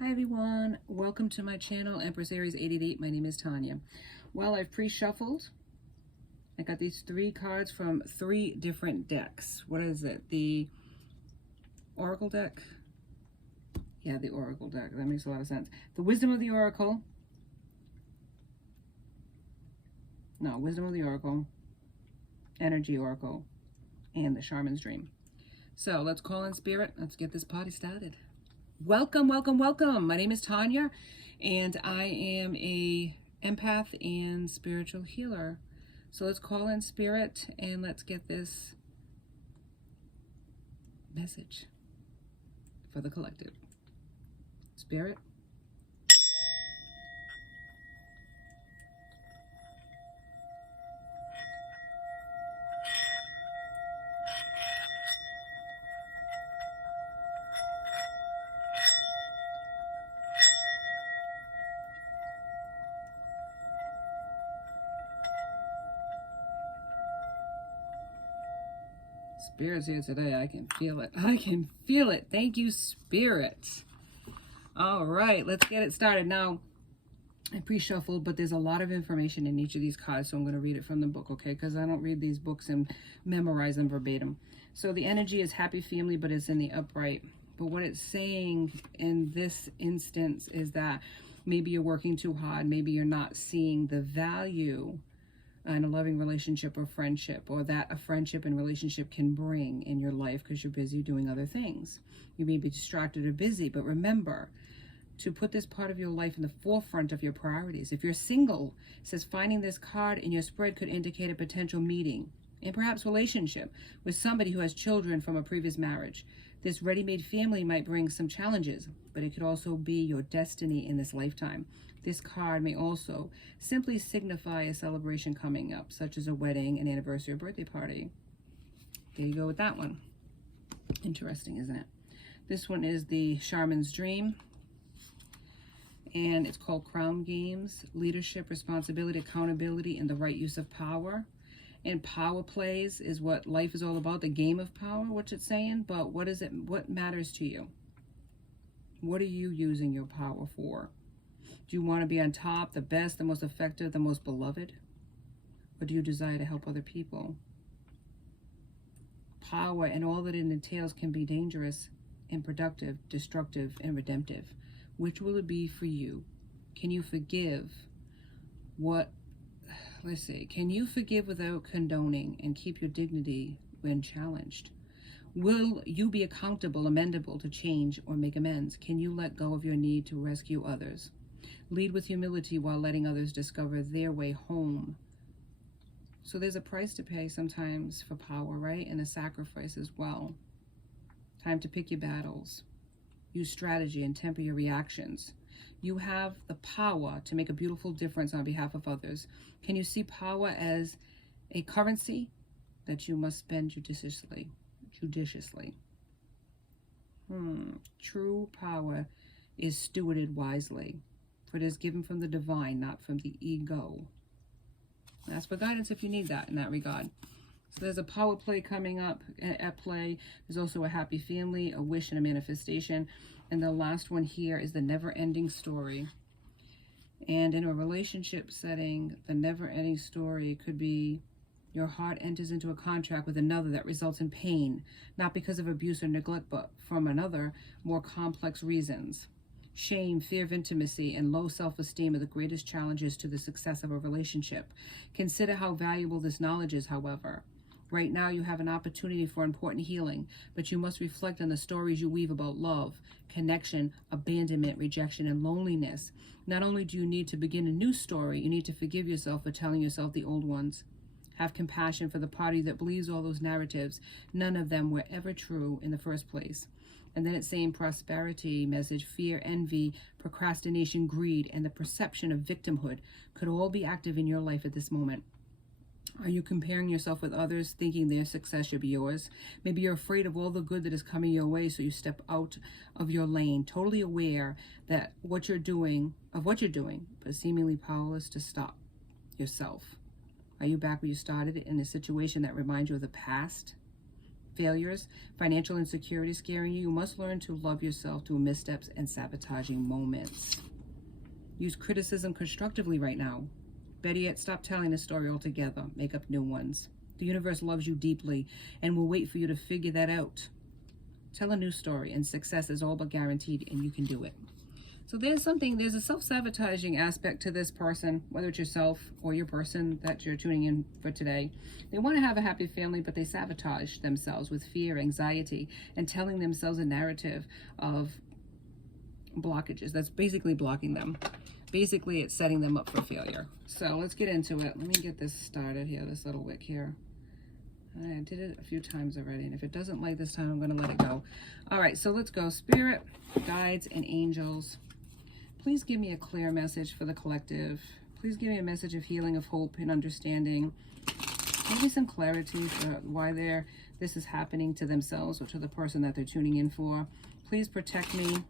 Hi everyone, welcome to my channel, Empress Aries 888. My name is Tanya. Well, I've pre-shuffled. I got these three cards from three different decks. What is it? The Oracle deck? Yeah, the Oracle deck. That makes a lot of sense. The Wisdom of the Oracle. No, Wisdom of the Oracle. Energy Oracle. And the Shaman's Dream. So let's call in spirit. Let's get this party started. Welcome, welcome, welcome. My name is Tanya, and I am a empath and spiritual healer. So let's call in spirit and let's get this message for the collective. Spirit. Spirit's here today. I can feel it. I can feel it. Thank you, Spirit. All right, let's get it started. Now, I pre-shuffled, but there's a lot of information in each of these cards, so I'm going to read it from the book, okay? Because I don't read these books and memorize them verbatim. So the energy is happy family, but it's in the upright. But what it's saying in this instance is that maybe you're working too hard. Maybe you're not seeing the value in a loving relationship or friendship, or that a friendship and relationship can bring in your life because you're busy doing other things. You may be distracted or busy, but remember to put this part of your life in the forefront of your priorities. If you're single, it says finding this card in your spread could indicate a potential meeting and perhaps relationship with somebody who has children from a previous marriage. This ready-made family might bring some challenges, but it could also be your destiny in this lifetime. This card may also simply signify a celebration coming up, such as a wedding, an anniversary, or birthday party. There you go with that one. Interesting, isn't it? This one is the Shaman's Dream, and it's called Crown Games, Leadership, Responsibility, Accountability, and the Right Use of Power. And power plays is what life is all about, the game of power, what it's saying. But what is it? What matters to you? What are you using your power for? Do you want to be on top, the best, the most effective, the most beloved? Or do you desire to help other people? Power and all that it entails can be dangerous and productive, destructive and redemptive. Which will it be for you? Can you forgive can you forgive without condoning and keep your dignity when challenged? Will you be accountable, amendable to change or make amends? Can you let go of your need to rescue others? Lead with humility while letting others discover their way home. So there's a price to pay sometimes for power, right? And a sacrifice as well. Time to pick your battles. Use strategy and temper your reactions. You have the power to make a beautiful difference on behalf of others. Can you see power as a currency that you must spend judiciously? True power is stewarded wisely, for it is given from the divine, not from the ego. Ask for guidance if you need that in that regard. So there's a power play coming up at play. There's also a happy family, a wish, and a manifestation. And the last one here is the never-ending story. And in a relationship setting, the never-ending story could be your heart enters into a contract with another that results in pain, not because of abuse or neglect, but from another, more complex reasons. Shame, fear of intimacy, and low self-esteem are the greatest challenges to the success of a relationship. Consider how valuable this knowledge is, however. Right now, you have an opportunity for important healing, but you must reflect on the stories you weave about love, connection, abandonment, rejection, and loneliness. Not only do you need to begin a new story, you need to forgive yourself for telling yourself the old ones. Have compassion for the party that believes all those narratives. None of them were ever true in the first place. And then it's saying prosperity message, fear, envy, procrastination, greed, and the perception of victimhood could all be active in your life at this moment. Are you comparing yourself with others, thinking their success should be yours? Maybe you're afraid of all the good that is coming your way, so you step out of your lane, totally aware that what you're doing, but seemingly powerless to stop yourself. Are you back where you started in a situation that reminds you of the past? failures, financial insecurity scaring you. You must learn to love yourself through missteps and sabotaging moments. Use criticism constructively right now. Better yet, stop telling the story altogether. Make up new ones. The universe loves you deeply and will wait for you to figure that out. Tell a new story, and success is all but guaranteed, and you can do it. So there's a self-sabotaging aspect to this person, whether it's yourself or your person that you're tuning in for today. They want to have a happy family, but they sabotage themselves with fear, anxiety, and telling themselves a narrative of blockages. That's basically blocking them. Basically, it's setting them up for failure. So let's get into it. Let me get this started here, this little wick here. I did it a few times already, and if it doesn't light this time, I'm going to let it go. All right, so let's go. Spirit, guides, and angels. Please give me a clear message for the collective. Please give me a message of healing, of hope, and understanding. Maybe some clarity for why this is happening to themselves or to the person that they're tuning in for. Please protect me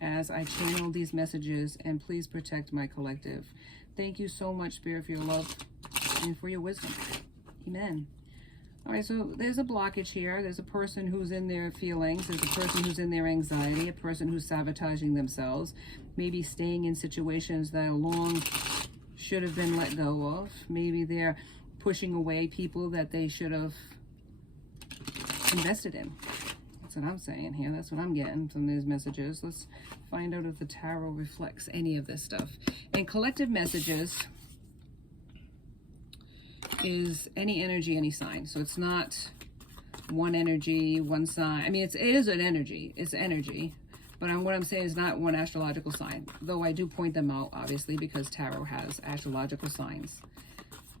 as I channel these messages, and please protect my collective. Thank you so much, Spirit, for your love and for your wisdom. Amen. All right, so there's a blockage here. There's a person who's in their feelings. There's a person who's in their anxiety, a person who's sabotaging themselves, maybe staying in situations that long should have been let go of. Maybe they're pushing away people that they should have invested in. That's what I'm saying here. That's what I'm getting from these messages. Let's find out if the tarot reflects any of this stuff. And collective messages is any energy, any sign. So it's not one energy, one sign. I mean, it is an energy. It's energy. But what I'm saying is not one astrological sign. Though I do point them out, obviously, because tarot has astrological signs.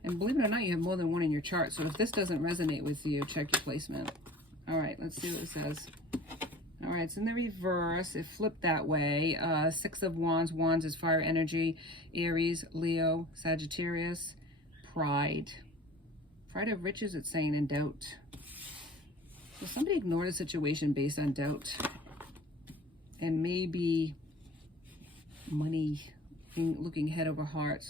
And believe it or not, you have more than one in your chart. So if this doesn't resonate with you, check your placement. All right, let's see what it says. All right, it's in the reverse. It flipped that way. Six of Wands. Wands is fire energy. Aries, Leo, Sagittarius, pride. Pride of riches, it's saying, and doubt. So somebody ignored a situation based on doubt. And maybe money, looking head over heart.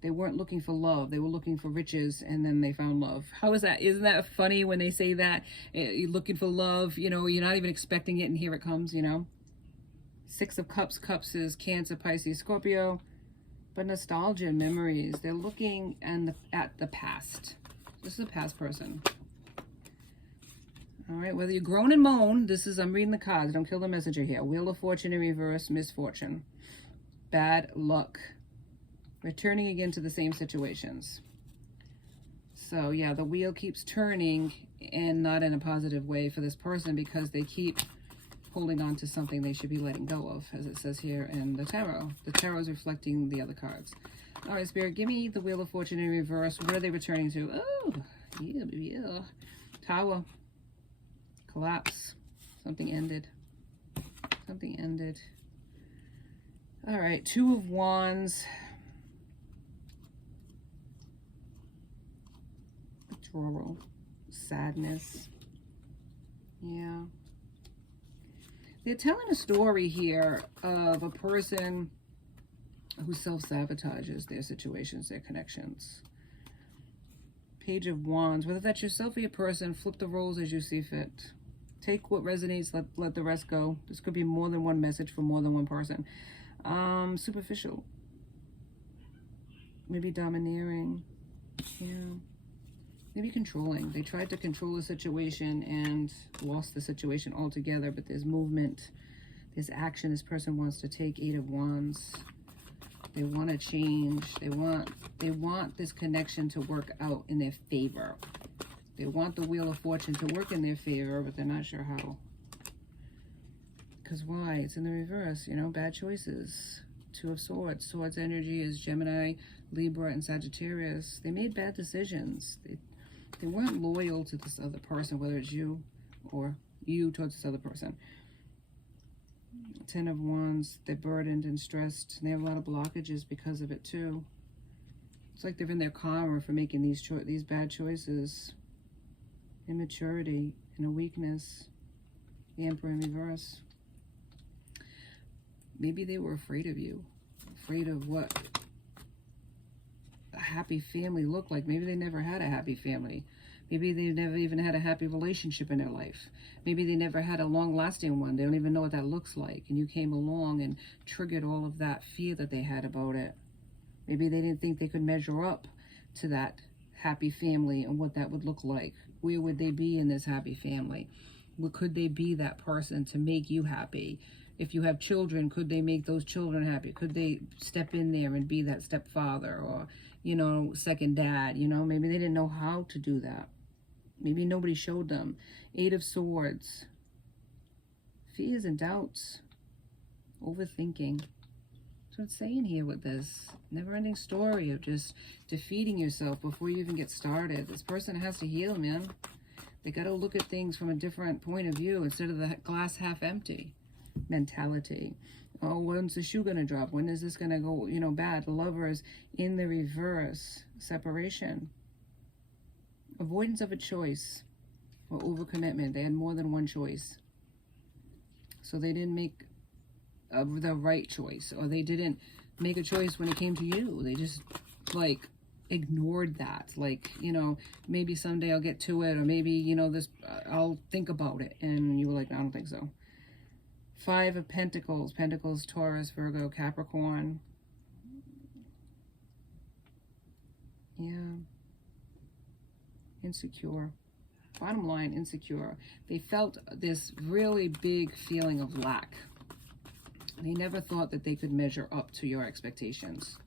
They weren't looking for love. They were looking for riches, and then they found love. How is that? Isn't that funny when they say that? You're looking for love, you know, you're not even expecting it, and here it comes, you know. Six of Cups. Cups is Cancer, Pisces, Scorpio. But nostalgia, memories. They're looking at the past. This is a past person. All right, whether you groan and moan, I'm reading the cards. Don't kill the messenger here. Wheel of Fortune in reverse, misfortune. Bad luck. Returning again to the same situations. So yeah, the wheel keeps turning, and not in a positive way for this person, because they keep holding on to something they should be letting go of, as it says here in the tarot. The tarot is reflecting the other cards. All right, Spirit, give me the Wheel of Fortune in reverse. Where are they returning to? Oh, yeah, baby, yeah. Tower. Collapse. Something ended. Something ended. All right, Two of Wands. Withdrawal. Sadness. Yeah. They're telling a story here of a person who self-sabotages their situations, their connections. Page of Wands. Whether that's yourself or your person, flip the roles as you see fit. Take what resonates, let the rest go. This could be more than one message for more than one person. Superficial. Maybe domineering. Yeah. Maybe controlling. They tried to control the situation and lost the situation altogether, but there's movement, there's action this person wants to take. Eight of Wands. They want to change. They want this connection to work out in their favor. They want the Wheel of Fortune to work in their favor, but they're not sure how. Because why? It's in the reverse, you know, bad choices. Two of Swords. Swords energy is Gemini, Libra, and Sagittarius. They made bad decisions. They weren't loyal to this other person, whether it's you or you towards this other person. Ten of Wands. They're burdened and stressed, and they have a lot of blockages because of it too. It's like they're in their karma for making these bad choices. Immaturity and a weakness. The Emperor in reverse. Maybe they were afraid of you, afraid of what a happy family looked like. Maybe they never had a happy family. Maybe they've never even had a happy relationship in their life. Maybe they never had a long-lasting one. They don't even know what that looks like. And you came along and triggered all of that fear that they had about it. Maybe they didn't think they could measure up to that happy family and what that would look like. Where would they be in this happy family? Could they be that person to make you happy? If you have children, could they make those children happy? Could they step in there and be that stepfather or, you know, second dad? You know, maybe they didn't know how to do that. Maybe nobody showed them. 8 of Swords. Fears and doubts. Overthinking. That's what it's saying here with this. Never-ending story of just defeating yourself before you even get started. This person has to heal, man. They got to look at things from a different point of view instead of the glass half empty mentality. Oh, when's the shoe going to drop? When is this going to go, you know, bad? Lovers in the reverse. Separation. Avoidance of a choice or overcommitment. They had more than one choice. So they didn't make the right choice, or they didn't make a choice when it came to you. They just, like, ignored that. Like, you know, maybe someday I'll get to it, or maybe, you know, this, I'll think about it. And you were like, I don't think so. 5 of Pentacles. Pentacles, Taurus, Virgo, Capricorn. Yeah. Insecure. Bottom line, insecure. They felt this really big feeling of lack. They never thought that they could measure up to your expectations.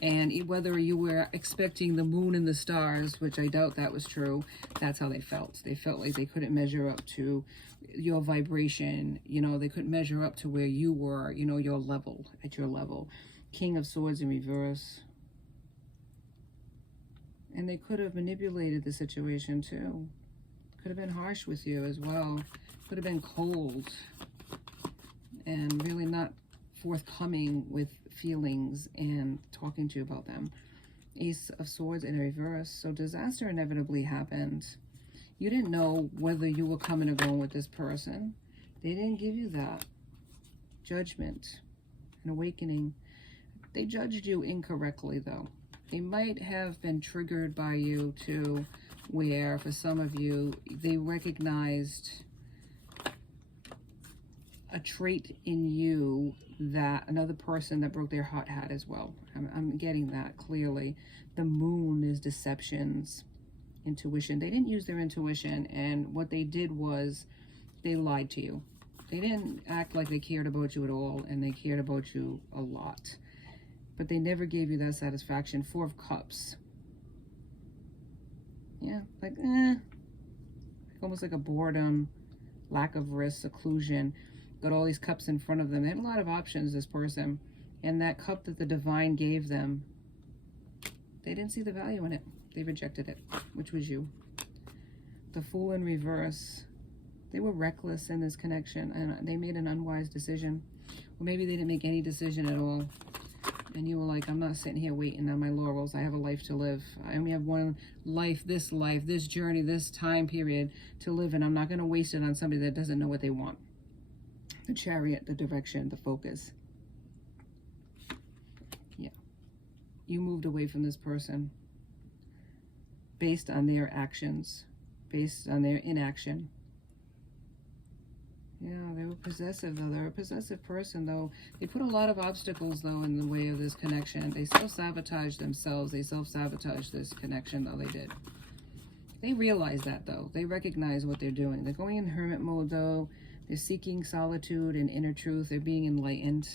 And whether you were expecting the moon and the stars, which I doubt that was true, that's how they felt. They felt like they couldn't measure up to your vibration. You know, they couldn't measure up to where you were, you know, your level, at your level. King of Swords in reverse. And they could have manipulated the situation too. Could have been harsh with you as well. Could have been cold. And really not forthcoming with feelings and talking to you about them. Ace of Swords in reverse. So disaster inevitably happened. You didn't know whether you were coming or going with this person. They didn't give you that. Judgment. An awakening. They judged you incorrectly though. They might have been triggered by you to where, for some of you, they recognized a trait in you that another person that broke their heart had as well. I'm getting that clearly. The moon is deceptions, intuition. They didn't use their intuition, and what they did was they lied to you. They didn't act like they cared about you at all, and they cared about you a lot. But they never gave you that satisfaction. 4 of Cups. Yeah, like, almost like a boredom, lack of risk, seclusion. Got all these cups in front of them. They had a lot of options, this person. And that cup that the divine gave them, they didn't see the value in it. They rejected it, which was you. The Fool in reverse. They were reckless in this connection, and they made an unwise decision. Or maybe they didn't make any decision at all. And you were like, I'm not sitting here waiting on my laurels. I have a life to live. I only have one life, this journey, this time period to live, and I'm not going to waste it on somebody that doesn't know what they want. The Chariot, the direction, the focus. Yeah. You moved away from this person based on their actions, based on their inaction. Yeah, they were possessive, though. They're a possessive person, though. They put a lot of obstacles, though, in the way of this connection. They self-sabotage themselves. They self-sabotage this connection, though, they did. They realize that, though. They recognize what they're doing. They're going in hermit mode, though. They're seeking solitude and inner truth. They're being enlightened.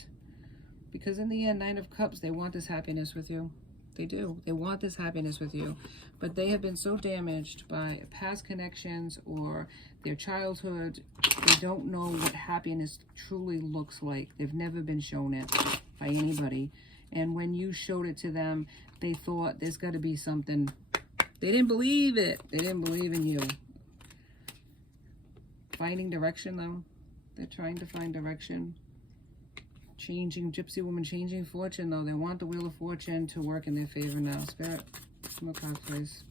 Because in the end, 9 of Cups, they want this happiness with you. They do. They want this happiness with you. But they have been so damaged by past connections or their childhood. They don't know what happiness truly looks like. They've never been shown it by anybody. And when you showed it to them, they thought there's got to be something. They didn't believe it. They didn't believe in you. Finding direction, though. They're trying to find direction. Changing, Gypsy woman, changing fortune, though. They want the Wheel of Fortune to work in their favor now. Spirit, more cards, please.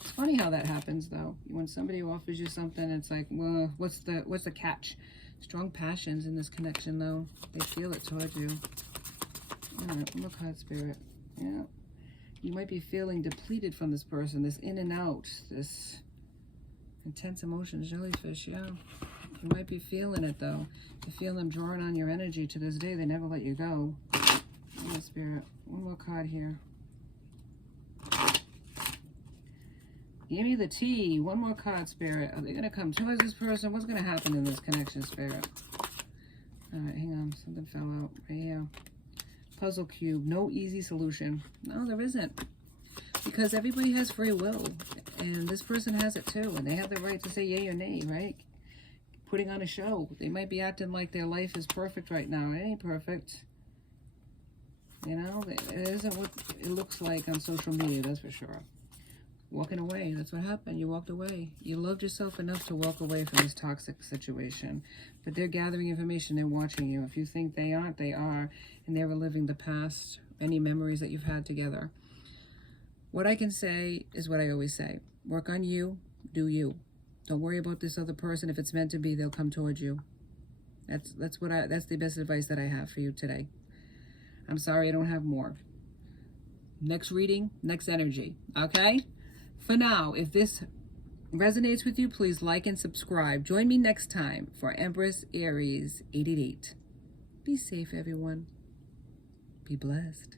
It's funny how that happens, though. When somebody offers you something, it's like, well, what's the catch? Strong passions in this connection, though. They feel it towards you. Yeah, more card, Spirit. Yeah. You might be feeling depleted from this person, this in and out, this intense emotions, jellyfish, yeah. You might be feeling it, though. You feel them drawing on your energy to this day. They never let you go. Oh, Spirit. One more card here. Give me the tea. One more card, Spirit. Are they going to come towards this person? What's going to happen in this connection, Spirit? All right, hang on. Something fell out right here. Puzzle cube. No easy solution. No, there isn't. Because everybody has free will. And this person has it too. And they have the right to say yay or nay, right? Putting on a show. They might be acting like their life is perfect right now. It ain't perfect. You know, it isn't what it looks like on social media, that's for sure. Walking away, that's what happened. You walked away. You loved yourself enough to walk away from this toxic situation. But they're gathering information. They're watching you. If you think they aren't, they are. And they're reliving the past, any memories that you've had together. What I can say is what I always say. Work on you. Do you. Don't worry about this other person. If it's meant to be, they'll come towards you. That's the best advice that I have for you today. I'm sorry I don't have more. Next reading, next energy. Okay? For now, if this resonates with you, please like and subscribe. Join me next time for Empress Aries 888. Be safe, everyone. Be blessed.